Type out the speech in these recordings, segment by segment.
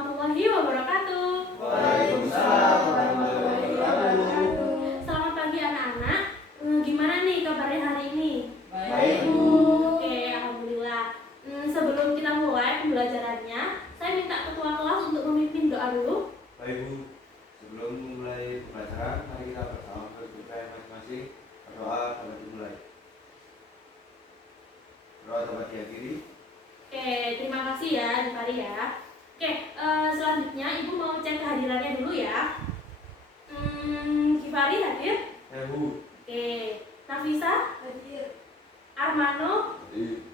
warahmatullahi wabarakatuh. Waalaikumsalam warahmatullahi wabarakatuh. Selamat pagi anak-anak. Gimana nih kabarnya hari ini? Baik, Bu. Oke, alhamdulillah. Sebelum kita mulai pembelajarannya, saya minta ketua kelas untuk memimpin doa dulu. Baik, Bu. Sebelum mulai pembelajaran, mari kita bersama berdoa masing-masing. Berdoa dalam dimulai. Berdoa tempat dia kiri. Oke, terima kasih ya, Dipari ya. Oke, selanjutnya Ibu mau cek kehadirannya dulu ya. Dipari hadir? Ya, Bu. Oke, Nafisa? Hadir. Armano? Hadir.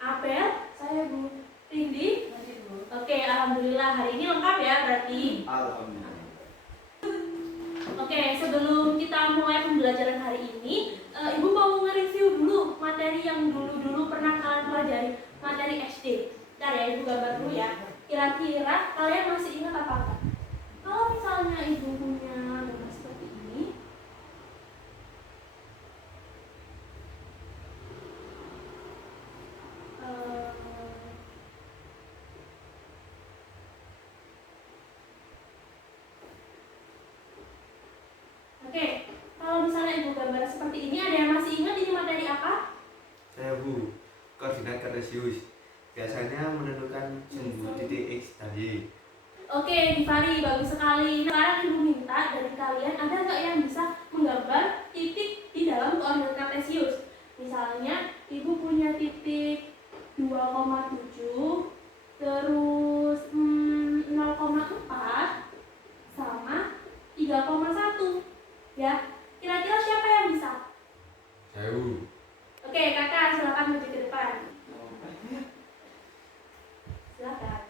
Abel? Saya Bu. Rindi? Hadir Bu. Oke, alhamdulillah hari ini lengkap ya berarti. Alhamdulillah. Oke, sebelum kita mulai pembelajaran hari ini, Ibu mau nge-review dulu materi yang dulu pernah kalian pelajari, materi SD. Bentar ya, Ibu gambar dulu ya. Kira-kira kalian masih ingat apa enggak? Kalau misalnya Ibu punya gambar seperti ini, oke, kalau misalnya Ibu gambar seperti ini, ada yang masih ingat ini materi apa? Saya, Bu. Koordinat kartesius. Biasanya menentukan sumbu titik X dan Y. Oke, Dipari, bagus sekali. Sekarang Ibu minta dari kalian, ada nggak yang bisa menggambar titik di dalam koordinat kartesius? Misalnya, Ibu punya titik 2,7, terus 0,4, sama 3,1. Ya, kira-kira siapa yang bisa? Saya, Bu. Oke, kakak silakan maju ke depan. Silakan.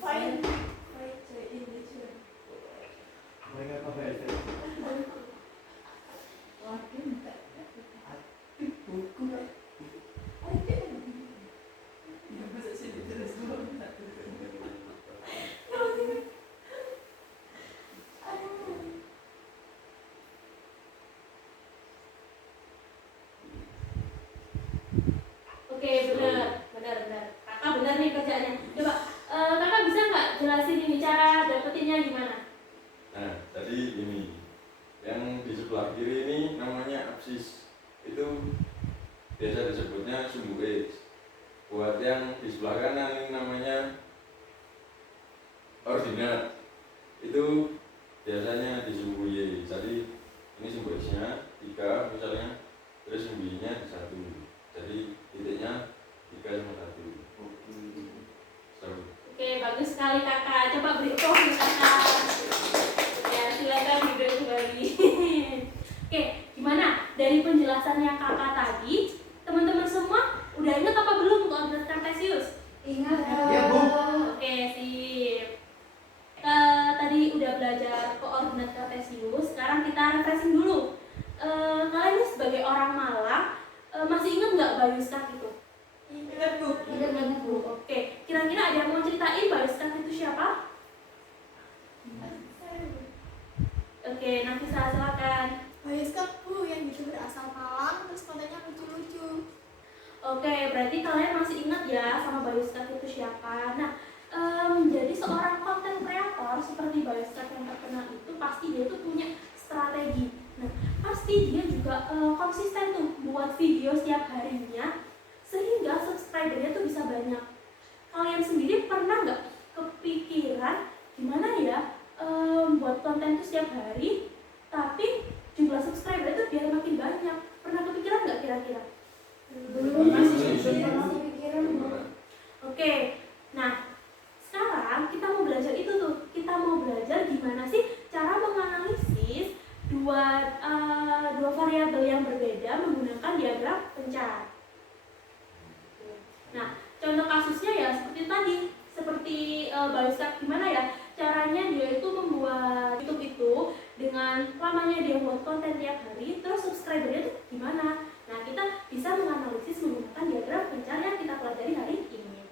Fine. Fine. Saya Indonesia. Mereka apa itu? Waduh, enggak. Buku. Ayo. Ya bahasa sini terus dulu. Oke, benar. Kakak benar nih kerjanya. Coba, kakak bisa nggak jelasin ini cara dapetinnya gimana? Nah, tadi ini yang di sebelah kiri ini namanya absis. Itu biasa disebutnya sumbu X. Buat yang di sebelah kanan ini namanya ordinat. Itu biasanya di sumbu Y. Jadi ini sumbu X-nya 3 misalnya, terus sumbu Y-nya di 1. Jadi titiknya 3 sama 1. Oke, bagus sekali kakak. Coba beri applause untuk kakak. Ya, silakan duduk kembali. Oke, gimana? Dari penjelasannya kakak tadi, teman-teman semua udah ingat apa belum koordinat kartesius? Ingat. Ya, Bu. Oke, sip. Tadi udah belajar koordinat kartesius. Sekarang kita refreshing dulu. Kalian nih sebagai orang Malang, masih ingat nggak Bayuskak itu? Ingat Bu. Ingat Bu. Oke, kira-kira ada yang mau ceritain Bayuskak itu siapa? Oke, Nafisa silakan. Bayuskak Bu yang itu berasal Malang, terus kontennya lucu-lucu. Oke, berarti kalian masih ingat ya sama Bayuskak itu siapa? Nah, jadi seorang konten kreator seperti Bayuskak yang terkenal itu pasti dia tuh punya strategi. Nah, pasti dia juga konsisten tuh buat video setiap harinya sehingga subscribernya tuh bisa banyak. Kalian sendiri pernah nggak kepikiran gimana ya buat konten tuh setiap hari tapi jumlah subscriber itu biar makin banyak? Pernah kepikiran nggak kira-kira? Belum masih Belum. pikiran Bu. Oke, nah sekarang kita mau belajar itu tuh. Kita mau belajar gimana sih cara menganalisis dua variabel yang berbeda menggunakan diagram pencar. Nah, contoh kasusnya ya seperti tadi, seperti Bayuskak gimana ya caranya dia itu membuat YouTube itu dengan lamanya dia buat konten tiap hari, terus subscribernya itu gimana? Nah, kita bisa menganalisis menggunakan diagram pencar yang kita pelajari hari ini.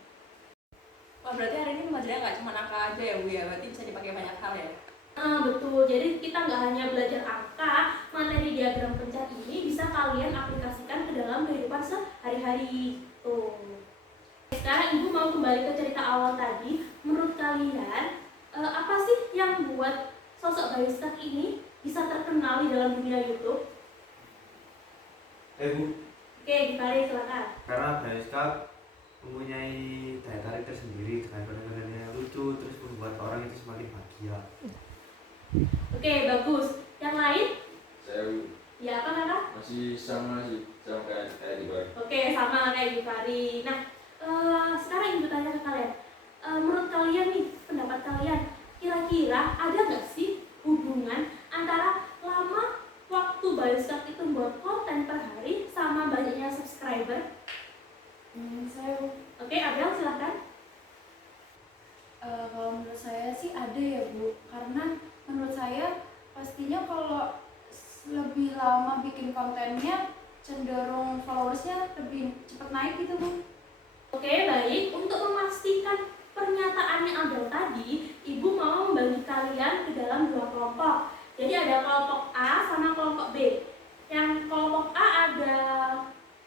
Wah, berarti hari ini pembelajarannya nggak cuma angka aja ya Bu ya, berarti bisa dipakai banyak hal ya? Betul, jadi kita nggak hanya belajar angka, materi diagram pencar ini bisa kalian aplikasikan ke dalam kehidupan sehari-hari. Tuh. sekarang Ibu mau kembali ke cerita awal tadi. Menurut kalian, apa sih yang buat sosok Bayu Skak ini bisa terkenal di dalam dunia YouTube? Bu, Oke, Gifari silakan. karena Bayuskak mempunyai daya tarik tersendiri dengan konten-konten yang lucu, terus membuat orang itu semakin bahagia. Oke, bagus. Yang lain? Saya Ya, apa kakak? masih sama sih, sama kayak di bawah. Oke, sama kayak Gifari. Nah, sekarang Ibu tanya ke kalian. Menurut kalian nih, pendapat kalian, kira-kira ada nggak sih hubungan antara lama waktu Bayu Skak itu membuat konten per hari sama banyaknya subscriber? Saya Oke, Abel silahkan. kalau menurut saya sih ada ya Bu, karena menurut saya pastinya kalau lebih lama bikin kontennya cenderung followersnya lebih cepat naik gitu Bu. Oke, baik. Untuk memastikan pernyataannya Abel tadi, Ibu mau membagi kalian ke dalam dua kelompok. Jadi ada kelompok A sama kelompok B. Yang kelompok A ada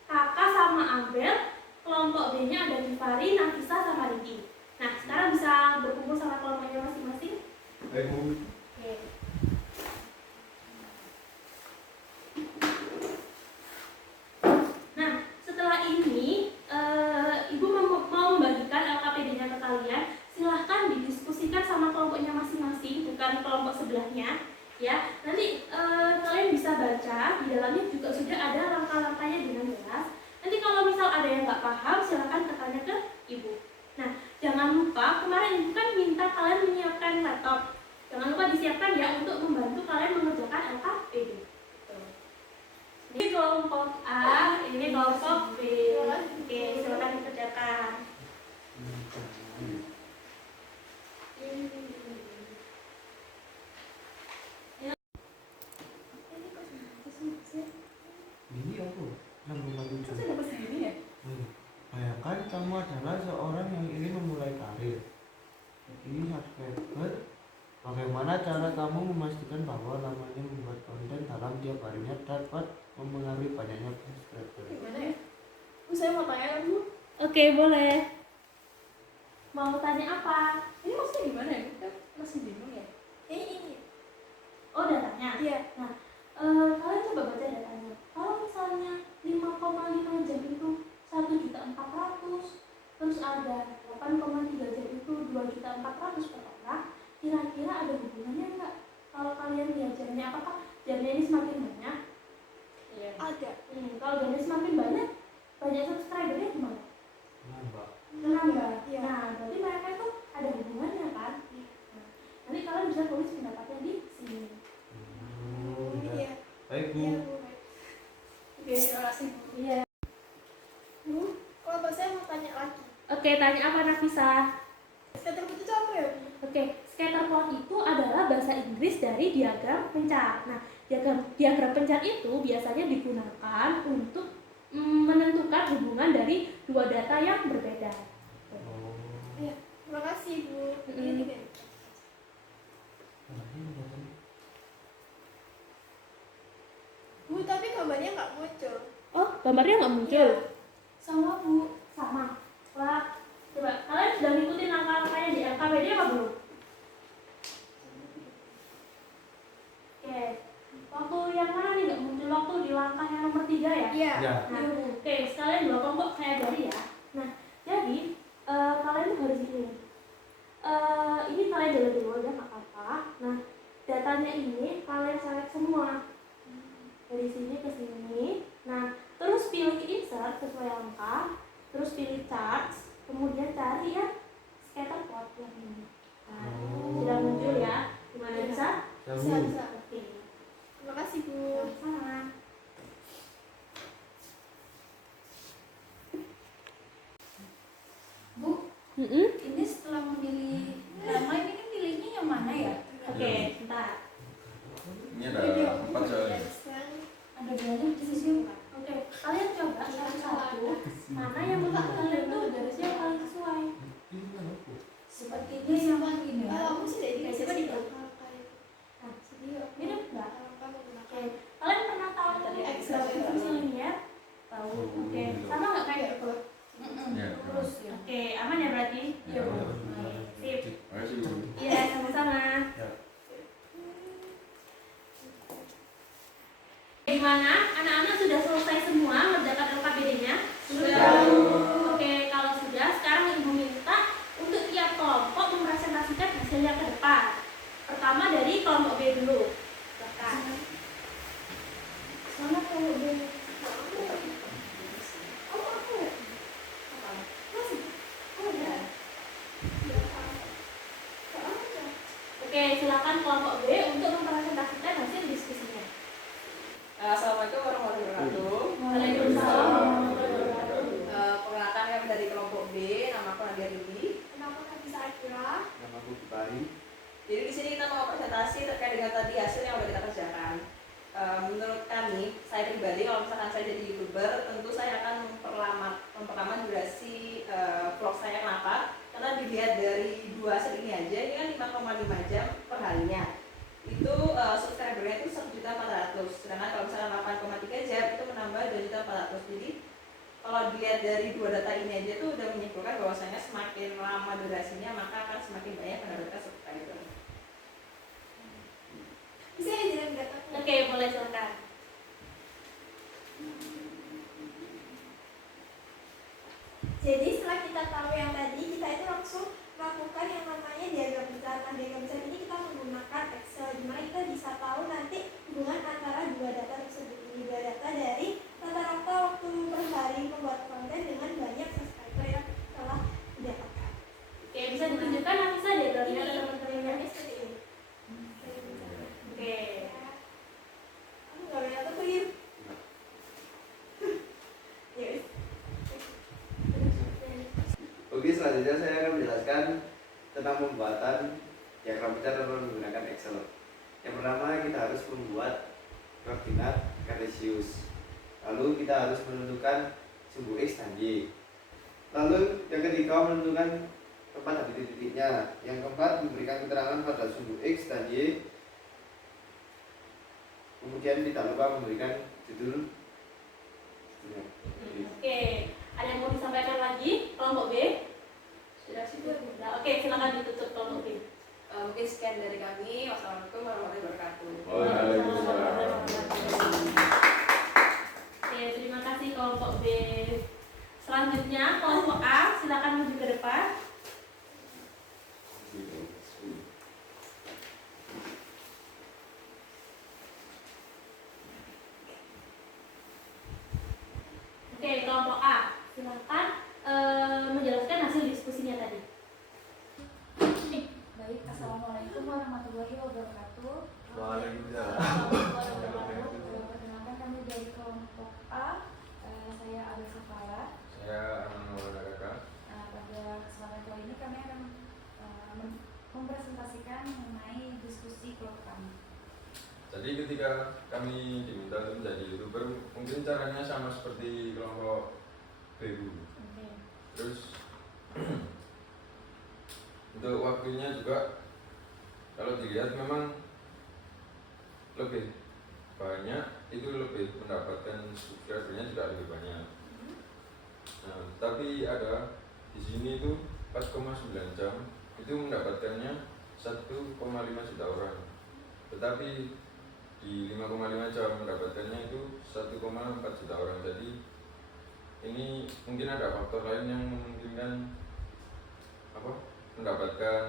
Kakak sama Abel, kelompok B-nya ada Gifari, Nafisa sama Riki. Nah, sekarang bisa berkumpul sama kelompoknya masing-masing. Bu, Oke. Nah, setelah ini Ibu mau membagikan LKPD-nya ke kalian. Silahkan didiskusikan sama kelompoknya masing-masing, bukan kelompok sebelahnya. Ya, nanti kalian bisa baca di dalamnya juga sudah ada langkah-langkahnya dengan jelas. Nanti kalau misal ada yang nggak paham, silahkan bertanya ke Ibu. Nah, jangan lupa kemarin Ibu kan minta kalian menyiapkan laptop. Jangan lupa disiapkan ya untuk membantu kalian mengerjakan LKPD. Ini kelompok A, ini kelompok B. Oke, silakan dikerjakan. ini apa? 6,7. Saya dapat segini ya? Bayangkan kamu adalah seorang yang ingin memulai karir. Ini subscriber. Bagaimana cara kamu memastikan bahwa lamanya membuat konten dalam tiap harinya dapat mempengaruhi banyaknya subscriber? Gimana ya? Bu, saya mau tanya Bu. Oke, boleh. Mau tanya apa? Ini maksudnya gimana ya? Kita masih bingung ya. Ini. Oh, datanya. Iya. Nah, kalian coba baca datanya. Kalau misalnya 5,5 jam itu 1.400.000, terus ada 8,3 jam itu 2.400.000 per orang, kira-kira ada hubungannya nggak? Kalau kalian lihat jamnya, apakah jamnya ini semakin banyak? Iya. Ada. Kalau jamnya semakin banyak, banyak subscribernya gimana? Nambah. Menambah. Iya. Nah, berarti mereka itu ada hubungannya kan? Nah, nanti kalian bisa tulis pendapatnya di sini. Iya. Baik Bu. Iya Bu. Baik. Oke, terima kasih Bu. Iya. Bu, kalau saya mau tanya lagi. Oke, tanya apa Nafisa? Scatterplot itu apa ya Bu? Oke, scatterplot itu adalah bahasa Inggris dari diagram pencar. Nah, diagram pencar itu biasanya digunakan untuk menentukan hubungan dari dua data yang berbeda. Iya. Terima kasih Bu. Mm-mm. Ini kan. Bu, tapi gambarnya nggak muncul. Oh, gambarnya nggak muncul? Iya. Sama Bu. Sama. Wah, coba kalian sudah ngikutin langkah-langkahnya di LKPD apa belum? Oke, waktu yang mana nih nggak muncul? Waktu di langkah yang nomor 3 ya? Iya. Ya. Nah, oke, sekalian dua kelompok saya dari ya. Nah, jadi kalian tuh harus ini. Ini kalian jalan dulu aja nggak apa-apa. Nah, datanya ini kalian select semua dari sini ke sini. Nah, terus pilih insert sesuai angka, terus pilih charts, kemudian cari ya scatterplot yang ini. Nah, sudah muncul ya. Gimana bisa? Bisa, bisa. Oke. Terima kasih Bu. Sama. Bu, ini setelah memilih nama ini kan pilihnya yang mana ya? Oke, bentar. Ini ada 4 soalnya. Ada banyak di sini. Oke, kalian coba satu-satu mana yang menurut kalian tuh garisnya yang paling sesuai. Sepertinya yang ini ya. Aku sih dari Kayak coba di siapa? Nah, mirip nggak? Oke, kalian pernah tahu Tadi fungsi Excel. linier? Tahu. Oke, sama nggak kayak gitu? Ya. Terus, oke. kira-kira? Nama aku Bupari. Jadi di sini kita mau presentasi terkait dengan tadi hasil yang udah kita kerjakan. Menurut kami, saya pribadi kalau misalkan saya jadi YouTuber, tentu saya akan memperlama durasi vlog saya. Kenapa? Karena dilihat dari 2 hasil ini aja, ini kan 5,5 jam per harinya. Itu subscribernya itu 1.400.000, sedangkan kalau misalkan 8,3 jam itu menambah 2.400.000. Jadi kalau dilihat dari 2 data ini aja tuh udah menyimpulkan bahwasanya semakin lama durasinya maka akan semakin banyak mendapatkan subscriber. Bisa izin datang? Oke, boleh silakan. Jadi setelah kita tahu yang tadi, kita itu langsung melakukan yang namanya diagram besar. Nah, diagram besar ini kita menggunakan Excel, dimana kita bisa tahu nanti hubungan antara 2 data tersebut. Ini 2 data dari rata-rata waktu per hari membuat konten dengan banyak subscriber yang telah didapatkan. Oke, bisa ditunjukkan Anissa diagramnya ke teman-teman seperti ini. Oke. Kamu nggak lihat apa tuh, Yim? Ya. Oke, selanjutnya saya akan menjelaskan tentang pembuatan diagram besar dengan menggunakan Excel. Yang pertama, kita harus membuat koordinat kartesius. Lalu kita harus menentukan sumbu X dan Y. Lalu yang ketiga, menentukan tempat dari titik-titiknya. Yang keempat, memberikan keterangan pada sumbu X dan Y. Kemudian tidak lupa memberikan judul. Oke, ada yang mau disampaikan lagi? Kelompok B? Sudah oke, silakan ditutup kelompok B. Mungkin sekian dari kami. Wassalamualaikum warahmatullahi wabarakatuh. Waalaikumsalam. Oke, terima kasih kelompok B. Selanjutnya kelompok A, silakan maju ke depan. Oke, kelompok A, silakan menjelaskan hasil diskusinya tadi. Baik, assalamualaikum warahmatullahi wabarakatuh. Waalaikumsalam. Perkenalkan kami dari kelompok A. Saya Alisa Safara. Saya Arman Maulana Kakak. Pada kesempatan kali ini kami akan mempresentasikan mengenai diskusi kelompok kami. Jadi ketika kami diminta untuk menjadi YouTuber, mungkin caranya sama seperti kelompok BU. Terus untuk waktunya juga kalau dilihat memang lebih banyak, itu lebih mendapatkan subscribernya juga lebih banyak. Nah, tapi ada di sini itu 4,9 jam itu mendapatkannya 1,5 juta orang. Tetapi di 5,5 jam mendapatkannya itu 1,4 juta orang. Jadi ini mungkin ada faktor lain yang memungkinkan mendapatkan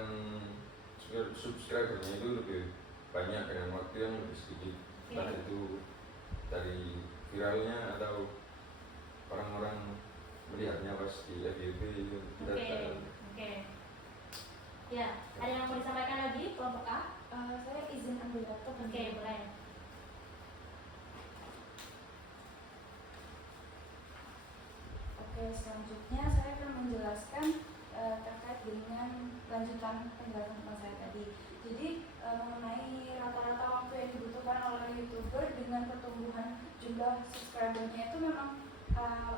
subscribernya itu lebih banyak dengan waktu yang lebih sedikit. Entah itu dari viralnya atau orang-orang melihatnya pas di FYP itu. Oke. Ya, ada yang mau disampaikan lagi kelompok A? Saya izin ambil laptop. Oke, boleh. Oke, selanjutnya saya akan menjelaskan terkait dengan lanjutan penjelasan teman saya tadi. Jadi mengenai rata-rata waktu yang dibutuhkan oleh YouTuber dengan pertumbuhan jumlah subscribernya itu memang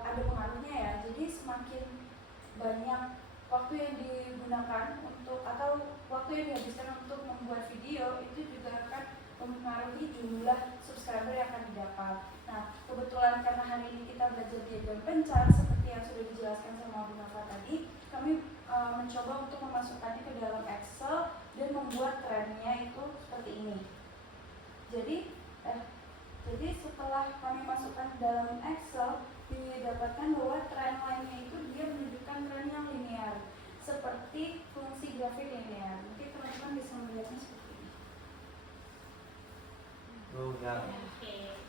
ada pengaruhnya ya. Jadi semakin banyak waktu yang digunakan untuk atau waktu yang dihabiskan untuk membuat video itu juga akan mempengaruhi jumlah subscriber yang akan didapat. Nah, kebetulan karena hari ini kita belajar diagram pencar seperti yang sudah dijelaskan sama Bu Nafa tadi, kami mencoba untuk memasukkannya ke dalam Excel dan membuat trennya itu seperti ini. Jadi setelah kami masukkan dalam Excel, didapatkan bahwa tren lainnya itu dia menunjukkan tren yang linear, seperti fungsi grafik linear. Mungkin teman-teman bisa melihatnya seperti ini. Oh ya. Oke.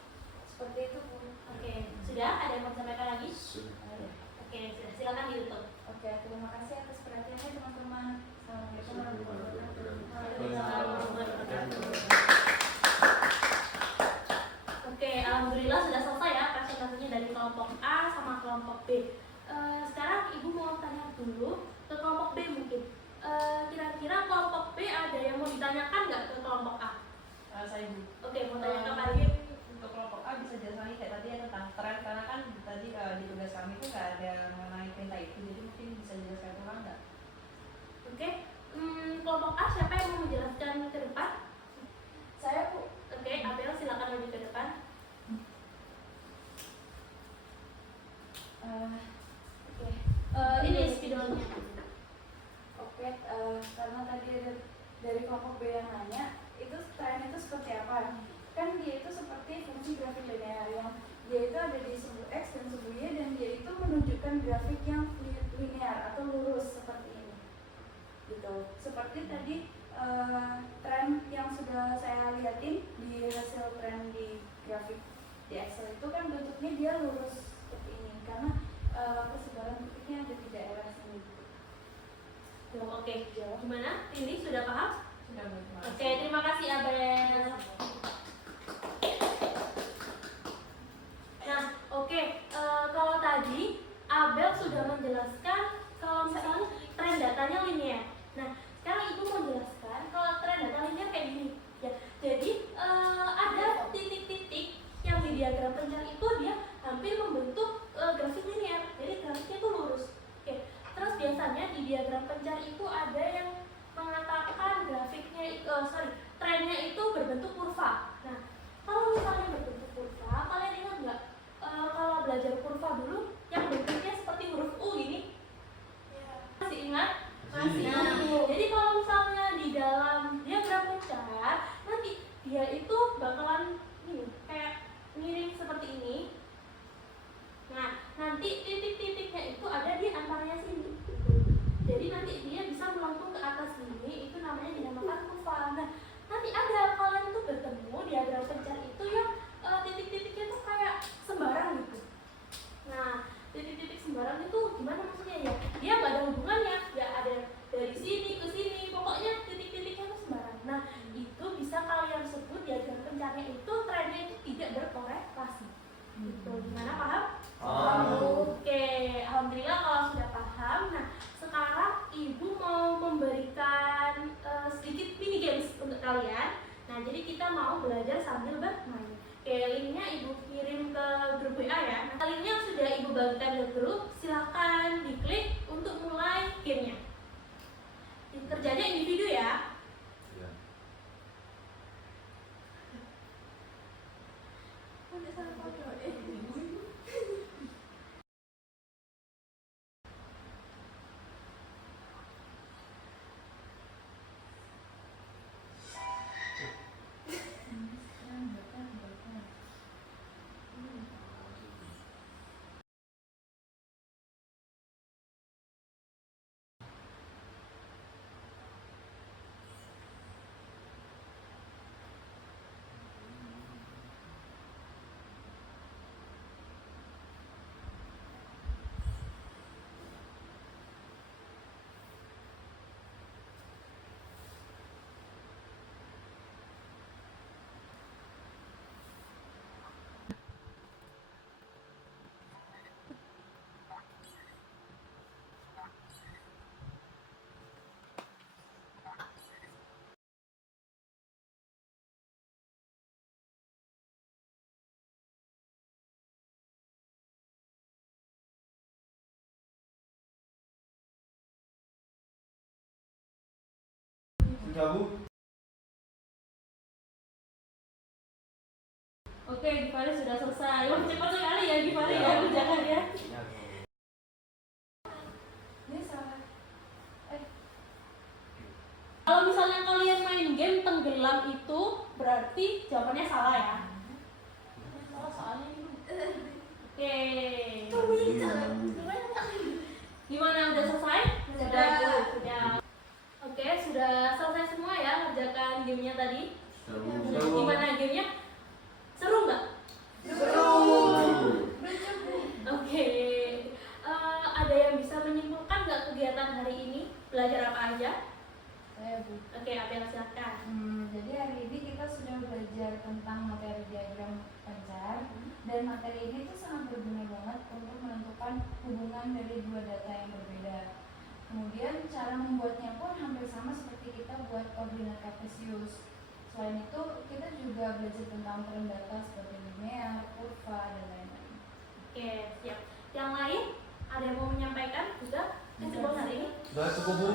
Seperti itu, Bu. Oke, sudah ada yang mau disampaikan lagi? Sudah. Oke, sudah. Silakan ditutup. Oke, terima kasih atas perhatiannya teman-teman. Assalamualaikum warahmatullahi wabarakatuh. Waalaikumsalam warahmatullahi wabarakatuh. Oke, alhamdulillah sudah selesai ya presentasinya dari kelompok A sama kelompok B. Sekarang Ibu mau tanya dulu ke kelompok B mungkin. saya Bu. Oke, mau tanya ke Kak Rin. Untuk kelompok A bisa jelaskan lagi kayak tadi ya tentang tren, karena kan tadi di tugas kami itu nggak ada mengenai perintah itu, jadi mungkin bisa jelaskan ulang nggak? Oke, kelompok A siapa yang mau menjelaskan ke depan? Saya Bu. Oke, Abel silakan maju ke depan. Oke. Ini spidolnya. Oke, karena tadi ada dari kelompok B yang nanya, itu tren itu seperti apa? Kan dia itu seperti fungsi grafik linear yang dia itu ada di sumbu X dan sumbu Y, dan dia itu menunjukkan grafik yang linear atau lurus seperti ini. Gitu. Seperti tadi tren yang sudah saya lihatin di hasil tren di grafik di Excel itu kan bentuknya dia lurus seperti ini karena persebaran titiknya ada di daerah sini. Oke, gimana? Ini sudah paham? Sudah Bu. Terima kasih. Oke, terima kasih Abel. Nah, oke, kalau tadi Abel sudah menjelaskan kalau misalnya tren datanya linear. Nah, sekarang Ibu mau jelaskan kalau tren data linear kayak gini. Ya, jadi ada titik-titik yang di diagram pencar itu dia hampir membentuk grafik linear. Jadi grafiknya itu lurus. Oke, terus biasanya di diagram pencar itu ada yang mengatakan grafiknya trennya itu berbentuk kurva. Nah, kalau misalnya berbentuk kurva, kalian ingat nggak kalau belajar kurva dulu yang bentuknya seperti huruf U gini? Masih ingat? Masih. Nah, jadi kalau misalnya di dalam diagram pencar, nanti dia itu bakalan ini kayak miring seperti ini. Nah, nanti titik-titiknya itu ada di antaranya sini. Jadi nanti dia bisa melengkung ke atas sini, itu namanya dinamakan kurva. Nah, nanti ada kalian itu bertemu diagram pencar itu yang titik-titiknya itu kayak sembarang gitu. Nah, titik-titik sembarang itu gimana maksudnya ya? Dia nggak ada hubungannya, ya ada dari sini ke sini, pokoknya titik-titiknya itu sembarang. Nah, itu bisa kalian sebut diagram pencarnya itu trennya itu tidak berkorelasi. Gitu. Gimana, paham? Oke, alhamdulillah kalau sudah paham. Nah, sekarang Ibu mau memberikan sedikit mini games untuk kalian. Nah, jadi kita mau belajar sambil bermain. Oke, linknya Ibu kirim ke grup WA ya. Nah, linknya sudah Ibu bagikan ke grup, silahkan diklik untuk mulai gamenya. Kerjanya individu ya. Ya. Udah salah foto. Sudah Bu? Oke, Gifari sudah selesai. Wah, cepat sekali ya Gifari ya kerjaannya. Ini salah. Kalau misalnya kalian main game tenggelam itu berarti jawabannya salah ya. Salah soalnya ini. Oke. Gimana, udah selesai? Sudah. Oke, sudah selesai semua ya ngerjakan gamenya tadi. Gimana gamenya? Seru nggak? Oke. Ada yang bisa menyimpulkan nggak kegiatan hari ini? Belajar apa aja? Saya Bu. Oke, Abel silakan. Jadi hari ini kita sudah belajar tentang materi diagram pencar, dan materi ini tuh sangat berguna banget untuk menentukan hubungan dari dua data yang berbeda. Kemudian cara membuatnya pun hampir sama seperti kita buat koordinat kartesius. Selain itu kita juga belajar tentang tren data seperti linear, kurva, dan lain-lain. Oke, siap. Yang lain ada yang mau menyampaikan juga kesimpulan hari ini? Sudah cukup Bu?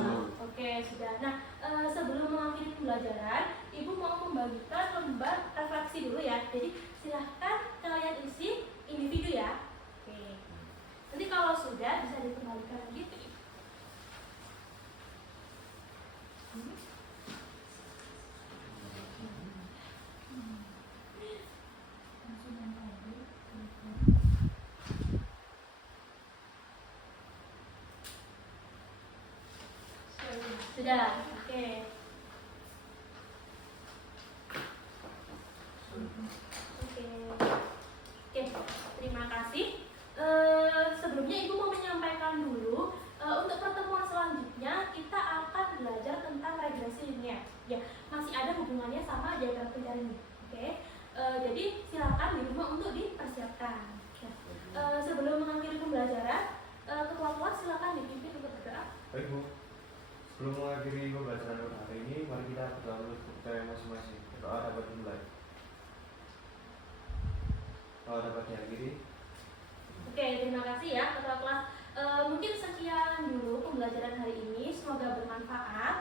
Oke, sudah. Nah, sebelum mengakhiri pembelajaran, Ibu mau membagikan lembar refleksi dulu ya. Jadi silahkan kalian isi individu ya. Oke. Nanti kalau sudah bisa dikembalikan lagi ke Ibu. Sudah, oke. Oke, terima kasih. Sebelumnya Ibu mau menyampaikan dulu untuk pertemuan selanjutnya kita akan belajar tentang regresi linear. Ya, masih ada hubungannya sama diagram pencarian. Oke, jadi silakan di rumah untuk dipersiapkan. Sebelum mengakhiri pembelajaran, ketua kelas silakan dipimpin untuk berdoa. Baik Bu. Sebelum mengakhiri pembelajaran pada hari ini, mari kita berdoa menurut kepercayaan masing-masing. Berdoa dapat dimulai. Doa dapat diakhiri. Oke, terima kasih ya ketua kelas. Mungkin sekian dulu pembelajaran hari ini. Semoga bermanfaat.